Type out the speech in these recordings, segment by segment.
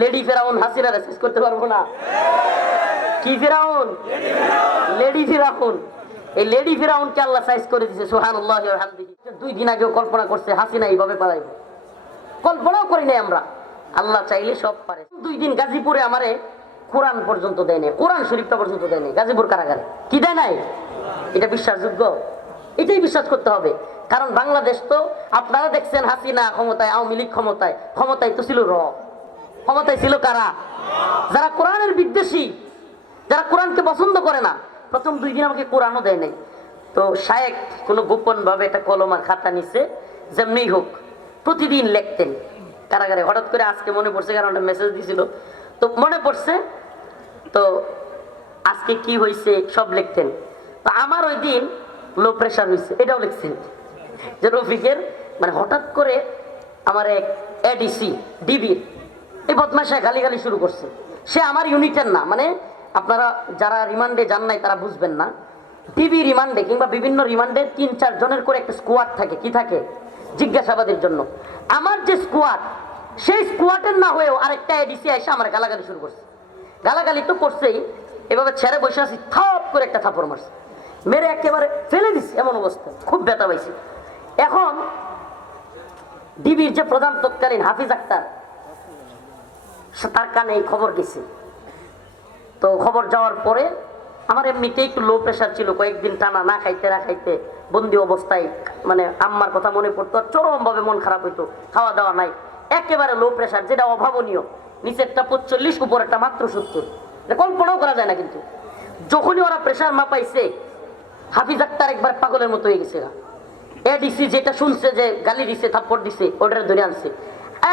Lady ফেরাউন হাসিনা শেষ করতে পারবো না। কি ফেরাউন? লেডি ফেরাউন। এই লেডি ফেরাউনকে আল্লাহ সাইজ করে দিয়েছে, সুবহানাল্লাহি ওয়া বিহামদিহি। 2 দিন আগেও কল্পনা করছে হাসিনা এইভাবে পালাইবে, কল্পনাও করি নাই আমরা। আল্লাহ চাইলে সব পারে। 2 দিন গাজীপুরে আমারে কোরআন পর্যন্ত দেয় নাই, কোরআন শরীফটা পর্যন্ত দেয় নাই গাজীপুর কারাগারে। কি দেয় নাই? এটা বিশ্বাসযোগ্য? এটাই বিশ্বাস করতে হবে। কারণ বাংলাদেশ তো আপনারা দেখছেন হাসিনা ক্ষমতায়, আওয়ামী লীগ ক্ষমতায়, ক্ষমতায় তো ছিল ক্ষমতায় ছিল কারা? যারা কোরআনের বিদ্বেষী, যারা কোরআনকে পছন্দ করে না। প্রথম 2 দিন আমাকে কোরআনও দেয় নাই। তো শায়েখ কোনো গোপন ভাবে একটা কলম আর খাতা নিচ্ছে, যেমনি হোক প্রতিদিন লিখতেন কারাগারে। হঠাৎ করে আজকে মনে পড়ছে, কারণ একটা মেসেজ দিছিল, তো মনে পড়ছে, তো আজকে কি হয়েছে সব লিখতেন। তো আমার ওই দিন লো প্রেশার হয়েছে, এটাও লিখছেন যে রফিকের মানে হঠাৎ করে আমার এক এডিসি ডিবির এই বদমাশায় গালিগালি শুরু করছে। সে আমার ইউনিটের না, মানে আপনারা যারা রিমান্ডে যান নাই তারা বুঝবেন না। ডিবি রিমান্ডে কিংবা বিভিন্ন রিমান্ডে 3-4 জনের করে একটা স্কোয়াড থাকে। কি থাকে? জিজ্ঞাসাবাদের জন্য। আমার যে স্কোয়াড, সেই স্কোয়াডের না হয়েও আরেকটা এডিসি এসে আমার গালাগালি শুরু করছে। গালাগালি তো করছেই, এভাবে ছেড়ে বসে আছি, থাপ করে একটা থাপড় মারছে, মেরে একেবারে ফেলে দিচ্ছে, এমন অবস্থা, খুব ব্যথা পাইছি। এখন ডিবির যে প্রধান তৎকালীন হাফিজ আক্তার, তার কানে এই খবর গেছে। তো খবর যাওয়ার পরে আমার এমনিতেই একটু লো প্রেশার ছিল, কয়েকদিন টানা না খাইতে না খাইতে বন্দি অবস্থায়, মানে আম্মার কথা মনে পড়তো, আর চরমভাবে মন খারাপ হইতো, খাওয়া দাওয়া নাই, একেবারে লো প্রেশার, যেটা অভাবনীয়। নিচেরটা 45, উপরেরটা মাত্র 70, কল্পনাও করা যায় না। কিন্তু যখনই ওরা প্রেশার মাপাইছে, হাফিজ আক্তার একবার পাগলের মতো হয়ে গেছে। এডিসি যেটা শুনছে যে গালি দিছে, থাপ্পড় দিছে, ওটা ধরে আনছে,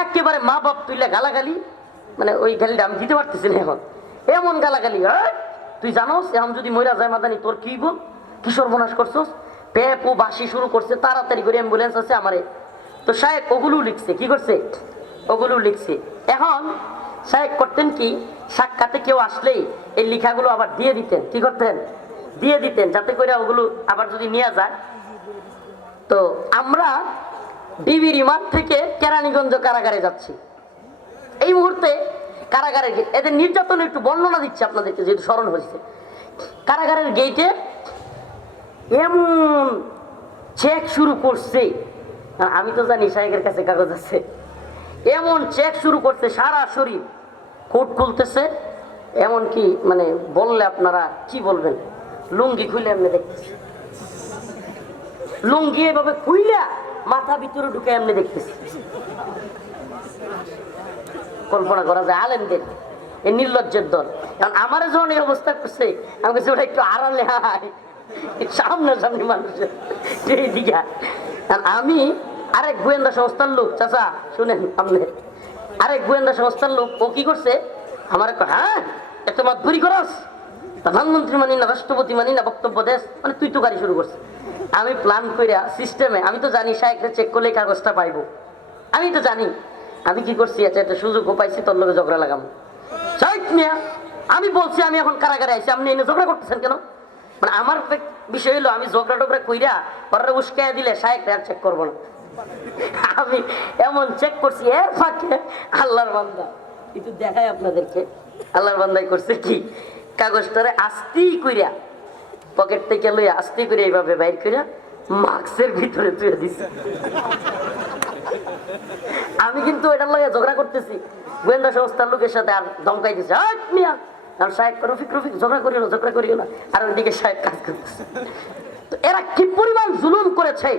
একেবারে মা বাপ তুইলে গালাগালি, মানে ওই গালিটা আমি দিতে পারতেছি না এখন, এমন গালাগালি। তুই জানোস এখন যদি মইরা যায় মাদানি তোর কি বল, কি সর্বনাশ করছস, পেপ ও বাসি শুরু করছে, তাড়াতাড়ি করে অ্যাম্বুলেন্স আছে আমারে। তো শায়েক ওগুলো লিখছে, কি করছে, ওগুলো লিখছে। এখন শায়েক করতেন কি, সাক্ষাতে কেউ আসলেই এই লেখাগুলো আবার দিয়ে দিতেন। কি করতেন? দিয়ে দিতেন, যাতে করে ওগুলো আবার যদি নিয়ে যায়। তো আমরা ডিবি রিমান্ড থেকে কেরানীগঞ্জ কারাগারে যাচ্ছি। এই মুহূর্তে কারাগারের গেট, এদের নির্যাতন একটু বর্ণনা দিচ্ছে আপনাদেরকে, যেহেতু স্মরণ হয়েছে। কারাগারের গেটে এমন চেক শুরু করছে, আমি তো জানি শায়েকের কাছে কাগজ আছে, এমন চেক শুরু করছে, সারা শরীর কোট খুলতেছে, এমন কি মানে বললে আপনারা কি বলবেন, লুঙ্গি খুলে এমনি দেখতেছে, লুঙ্গি এভাবে খুইলা মাথা ভিতরে ঢুকে এমনি দেখতেছে। কল্পনা করা যায় আলেমদের এই নির্লজ্জের দল। কারণ আমার যখন এই অবস্থা করছে, আমি কাছে ওটা একটু আড়ালে হাই, সামনে মানুষের এই দিকে। আমি আরেক গোয়েন্দা সংস্থার লোক, চাচা শুনেন, আপনি আরেক গোয়েন্দা সংস্থার লোক, ও কি করছে আমার, হ্যাঁ এত মাতবুরি করস, প্রধানমন্ত্রী মানি না, রাষ্ট্রপতি মানি না, বক্তব্য দেশ, মানে তুই তো গাড়ি শুরু করছে। আমি প্ল্যান কইরা সিস্টেমে, আমি তো জানি শায়েকরে চেক করলে কাগজটা পাইবো, আমি তো জানি। আমি কি করছি, একটা সুযোগও পাইছি, তোর লোকে ঝগড়া লাগাবো। শায়েক মিয়া, আমি বলছি আমি এখন কারাগারে আইছি, আপনি এনে ঝগড়া করতেছেন কেন? মানে আমার বিষয় হলো, আমি ঝগড়া টগড়া কইরা পরে উস্কাইয়া দিলে শায়েকরে আর চেক করবো না। আমি এমন চেক করছি, এর ফাঁকে আল্লাহর বান্দা, একটু দেখাই আপনাদেরকে, আল্লাহর বান্দাই করছে কি, কাগজটারে আস্তি কইরা পকেট থেকে লইয়া আস্তি করে এইভাবে বাইর কইরা মাস্কের ভিতরে তুলে দিছে। আমি কিন্তু এটার লগে ঝগড়া করতেছি গোয়েন্দা সংস্থার লোকের সাথে, আর ধমকাই দিছে, সাহেব রফিক ঝগড়া করিও না, আর ওইদিকে সাহেব কাজ করতেছে। তো এরা কি পরিমাণ জুলুম করেছে,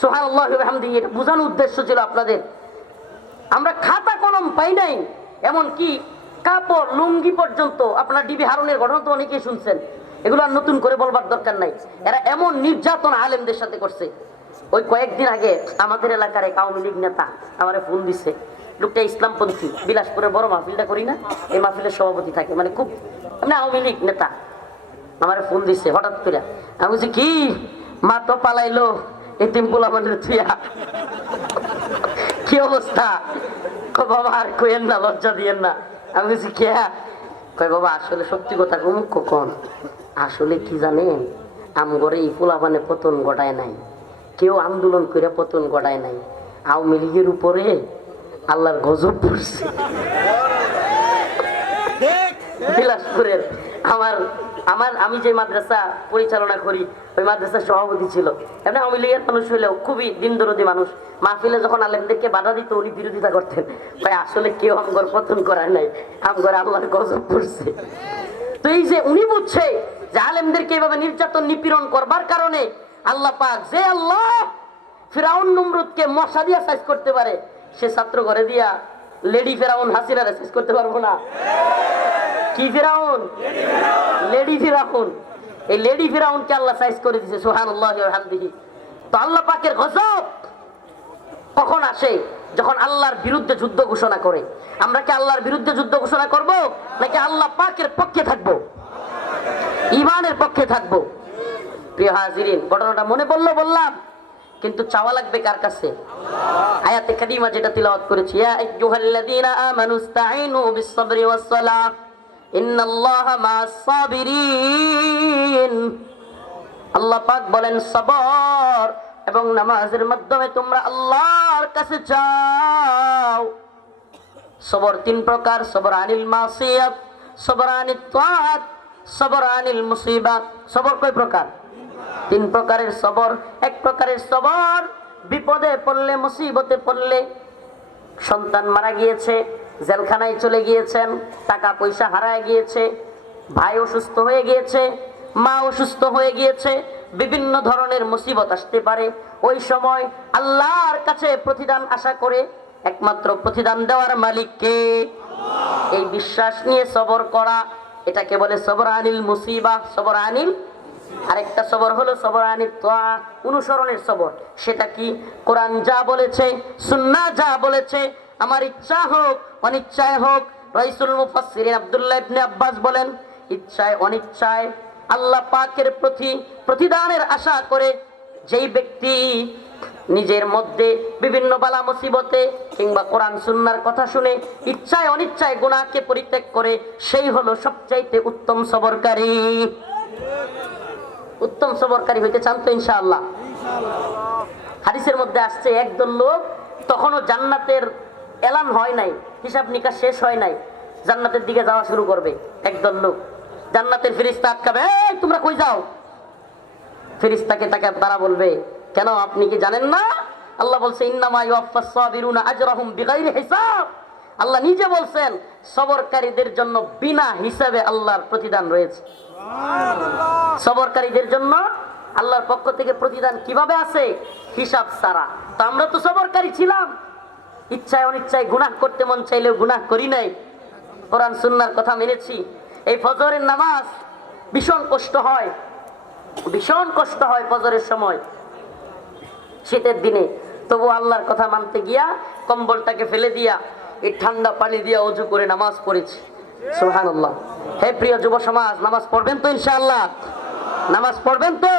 সুবহানাল্লাহ ওয়া বিহামদিহি, এটা বোঝানোর উদ্দেশ্য ছিল আপনাদের। আমরা খাতা কলম পাই নাই, এমন কি কাপড় লুঙ্গি পর্যন্ত, আপনার ডিবি হারুনের ঘটনা তো অনেকেই শুনছেন, এগুলো আর নতুন করে বলবার দরকার নাই। এরা এমন নির্যাতন আলেমদের সাথে করছে। ওই কয়েকদিন আগে আমাদের এলাকার এক আওয়ামী লীগ নেতা আমার ফোন দিছে, লোকটা ইসলামপন্থী, বিলাসপুরে বড় মাহফিলটা করি না, এই মাহফিলের সভাপতি থাকে, মানে খুব মানে আওয়ামী লীগ নেতা, আমার ফোন দিছে হঠাৎ করে। আমি বলছি কি, মা তো পালাইলো এতিম পোলা আমাদের থুয়া, কি অবস্থা? বাবা আর কইেন না, লজ্জা দিয়েন না। আমি বলছি কে? কয় বাবা আসলে সত্যি কথা মুখ্য কোন, আসলে কি জানেন, আমগরে এই পোলা মানে পতন ঘটায় নাই, কেউ আন্দোলন করে পতন ঘটায় নাই, আওয়ামী লীগের উপরে আল্লাহর গজব পড়ছে। বিলাসপুরের আমার আমার আমি যে মাদ্রাসা পরিচালনা করি ওই মাদ্রাসার সভাপতি ছিল। এমনি আওয়ামী লীগের মানুষ হইলেও খুবই দিনদরদী মানুষ। মাহফিলে যখন আলেমদেরকে বাধা দিত উনি বিরোধিতা করতেন। ভাই আসলে কেউ আমগর পতন করার নাই, আমগর আল্লাহর গজব পড়ছে। তো এই যে উনি বুঝছে যে আলেমদেরকে এইভাবে নির্যাতন নিপীড়ন করবার কারণে আল্লাহ পাক, যে আল্লাহ ফিরাউন নমরুদকে মশা দিয়া সাইজ করতে পারে, সে ছাত্র ঘরে দিয়া লেডি ফিরাউন হাসিনারে সাইজ করতে পারবো না। কি ফিরাউন? লেডি ফিরাউন। এই লেডি ফিরাউনকে আল্লাহ সাইজ করে দিয়েছে, সুবহানাল্লাহি ওয়া বিহামদিহি। তো আল্লাহ পাকের গজব কখন আসে? যখন আল্লাহর বিরুদ্ধে যুদ্ধ ঘোষণা করে। আমরা কি আল্লাহর বিরুদ্ধে যুদ্ধ ঘোষণা করব, নাকি আল্লাহ পাকের পক্ষে থাকবো, ঈমানের পক্ষে থাকবো? প্রিয় হাজিরিন, ঘটনাটা মনে পড়লো বললাম, কিন্তু চাওয়া লাগবে কার কাছে? আয়াতে কারিমা যেটা তিলাওয়াত করেছি, ইয়া আইয়ুহাল্লাযীনা আমানুস্তাঈনু বিস-সাবরি ওয়াস-সালাহ ইন্নাল্লাহা মা'আস-সাবিরিন। আল্লাহ পাক বলেন, সবর এবং নামাজের মাধ্যমে তোমরা আল্লাহর কাছে চাও। সবর তিন প্রকার: সবর আনিল মাসিয়াত, সবর আনিত তাআত, সবর আনিল মুসিবাত। সবর কয় প্রকার? তিন প্রকারের সবর। এক প্রকারের সবর বিপদে পড়লে, মুসিবতে পড়লে, সন্তান মারা গিয়েছে, জেলখানায় চলে গিয়েছেন, টাকা পয়সা হারায় গিয়েছে, ভাই অসুস্থ হয়ে গিয়েছে, মা অসুস্থ হয়ে গিয়েছে, বিভিন্ন ধরনের মুসিবত আসতে পারে। ওই সময় আল্লাহর কাছে প্রতিদান আশা করে, একমাত্র প্রতিদান দেওয়ার মালিক কে, এই বিশ্বাস নিয়ে সবর করা, এটাকে বলে সবর আনিল মুসিবা, সবর আনিল। আরেকটা সবর হলো সবর আনিত তাআ, অনুসরণের সবর। সেটা কি? কোরআন যা বলেছে, সুন্নাহ যা বলেছে, আমার ইচ্ছা হোক অনিচ্ছায় হোক, রাইসুল মুফাসসিরিন আব্দুল্লাহ ইবনে আব্বাস বলেন, ইচ্ছায় অনিচ্ছায় আল্লাহ পাকের প্রতি প্রতিদানের আশা করে যেই ব্যক্তি নিজের মধ্যে বিভিন্ন বালা মুসিবতে কিংবা কোরআন সুন্নাহর কথা শুনে ইচ্ছায় অনিচ্ছায় গুনাহকে পরিত্যাগ করে, সেই হলো সবচাইতে উত্তম সবরকারী। উত্তম সবরকারী হইতে চান তো ইনশাআল্লাহ? হাদিসের মধ্যে আসছে, একদল লোক তখনও জান্নাতের এলান হয় নাই, হিসাব নিকাশ শেষ হয় নাই, জান্নাতের দিকে যাওয়া শুরু করবে। একদল লোক, জান্নাতের ফেরেশতা আটকাবে, এই তোমরা কই যাও? ফেরেশতাকে তারা বলবে, কেন আপনি কি জানেন না? আল্লাহ বলছে, ইন্নামা ইউওয়াফাস সাবিরুনা আজরাহুম বিগাইরি হিসাব। আল্লাহ নিজে বলছেন, সবরকারীদের জন্য বিনা হিসাবে আল্লাহর প্রতিদান রয়েছে। সবরকারীদের জন্য আল্লাহর পক্ষ থেকে প্রতিদান কিভাবে আছে? হিসাব ছাড়া। তো আমরা তো সবরকারী ছিলাম, ইচ্ছায় অনিচ্ছায় গুনাহ করতে মন চাইলেও গুনাহ করি নাই, কোরআন সুন্নাহর কথা মেনেছি। এই ফজরের নামাজ ভীষণ কষ্ট হয়, ভীষণ কষ্ট হয় ফজরের সময়, শীতের দিনে। তবু আল্লাহর কথা মানতে গিয়া কম্বলটাকে ফেলে দিয়া এই ঠান্ডা পানি দিয়া ওযু করে নামাজ পড়েছি। সুবহানাল্লাহ। হে প্রিয় যুব সমাজ, নামাজ পড়বেন তো ইনশাআল্লাহ? নামাজ পড়বেন তো?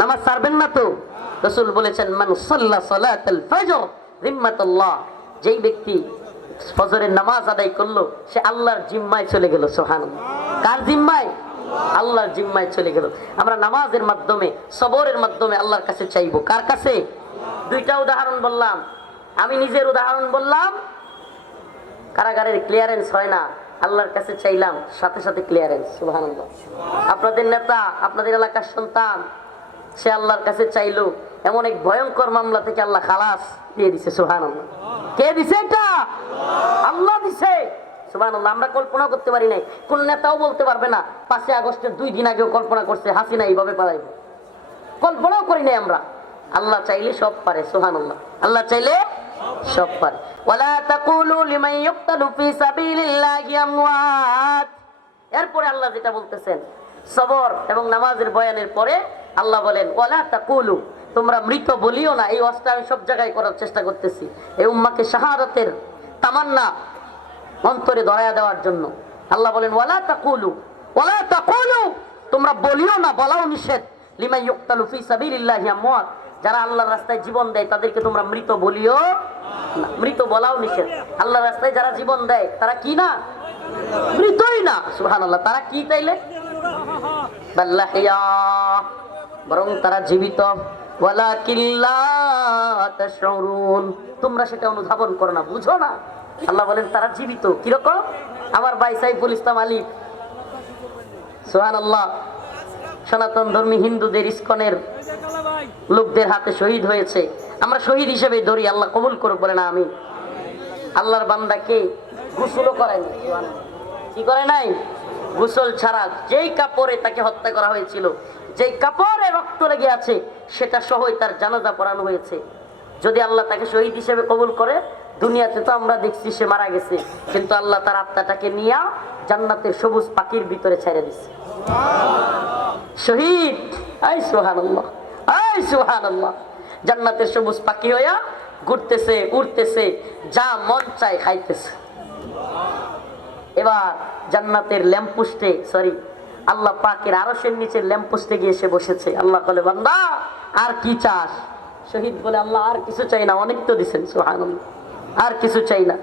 নামাজ ছাড়বেন না তো? রাসূল বলেছেন, মান সাল্লা সালাতাল ফজর জিম্মাতুল্লাহ, যেই ব্যক্তি ফজরের নামাজ আদায় করলো, সে আল্লাহর জিম্মায় চলে গেল। সুবহানাল্লাহ। কার জিম্মায়? আল্লাহর জিম্মায় চলে গেল। আমরা নামাজের মাধ্যমে, সবরের মাধ্যমে আল্লাহর কাছে চাইবো। কার কাছে? দুইটা উদাহরণ বললাম, আমি নিজের উদাহরণ বললাম। কারাগারের ক্লিয়ারেন্স হয় না, আল্লাহর কাছে চাইলাম, সাথে সাথে ক্লিয়ারেন্স। সুবহানাল্লাহ। আপনাদের নেতা, আপনাদের এলাকার সন্তান, সে আল্লাহর কাছে চাইলো, এমন এক ভয়ঙ্কর মামলা থেকে আল্লাহ খালাস দিয়ে দিছে। সুবহানাল্লাহ। কে দিছে এটা? আল্লাহ দিছে। সুবহানাল্লাহ। আমরা কল্পনা করতে পারি নাই, কোন নেতাও বলতে পারবে না 5 আগস্টের 2 দিন আগেও কল্পনা করছে হাসিনা এইভাবে পালাইবে, কল্পনাও করি নাই আমরা। আল্লাহ চাইলে সব পারে। সুবহানাল্লাহ। আল্লাহ চাইলে সব পারে। ওয়ালা তাকুলু লিমান ইউকতালু ফি সাবিলিল্লাহি আমওয়াত। এরপরে আল্লাহ যেটা বলতেছেন, সবর এবং নামাজের বয়ানের পরে আল্লাহ বলেন, ওয়ালা তাকুলু, তোমরা মৃত বলিও না। এই ওয়াজটা আমি সব জায়গায় করার চেষ্টা করতেছি, এই উম্মাহকে শাহাদাতের তামান্না অন্তরে ধরায়া দেওয়ার জন্য। আল্লাহ বলেন, ওয়ালা তাকুলু, ওয়ালা তাকুলু, তোমরা বলিও না, বলাও নিষেধ, লিমান ইউকতালু ফি সাবিলিল্লাহি আমওয়াত, যারা আল্লাহর রাস্তায় জীবন দেয় তাদেরকে তোমরা মৃত বলিও না। মৃত বলাও নিষেধ। আল্লাহর রাস্তায় যারা জীবন দেয় তারা কি না? মৃতই না। সুবহানাল্লাহ। তারা কি তাইলে? বাল্লাহিয়া, বরং তারা জীবিত। ওয়ালাকিন লা তাশউরুন, তোমরা সেটা অনুধাবন করো না, বুঝো না। আল্লাহ বলেন তারা জীবিত। কিরকম? আমার ভাই সাইফুল ইসলাম আলী সুবহানাল্লাহ সনাতন ধর্মী হিন্দুদের ইসকনের লোকদের হাতে শহীদ হয়েছে। আমরা শহীদ হিসেবে ধরি, আল্লাহ কবুল করে বলে না আমি। আল্লাহর বান্দাকে গোসলও করায়নি, কি করে নাই? গোসল ছাড়া যেই কাপড়ে তাকে হত্যা করা হয়েছিল, যেই কাপড়ে রক্ত লেগে আছে, সেটা সহই তার জানাজা পড়ানো হয়েছে। যদি আল্লাহ তাকে শহীদ হিসেবে কবুল করে, দুনিয়াতে তো আমরা দেখছি সে মারা গেছে, কিন্তু আল্লাহ তার আত্মাটাকে নিয়ে জান্নাতের সবুজ পাখির ভিতরে ছেড়ে দিচ্ছে। শহীদ, আই সুবহানাল্লাহ, আই সুবহানাল্লাহ, জান্নাতের সবুজ পাখি হইয়া ঘুরতেছে, উড়তেছে, যা মন চায় খাইতেছে। এবার জান্নাতের ল্যাম্পপোস্টে, সরি আল্লাহ পাকের আরশের নিচে ল্যাম্পপোস্টে গিয়ে এসে বসেছে। আল্লাহ বলে, বান্দা আর কি চাস? শহীদ বলে, আল্লাহ আর কিছু চাই না, অনেক তো দিছেন, সুবহানাল্লাহ, আর কিছু চাই না।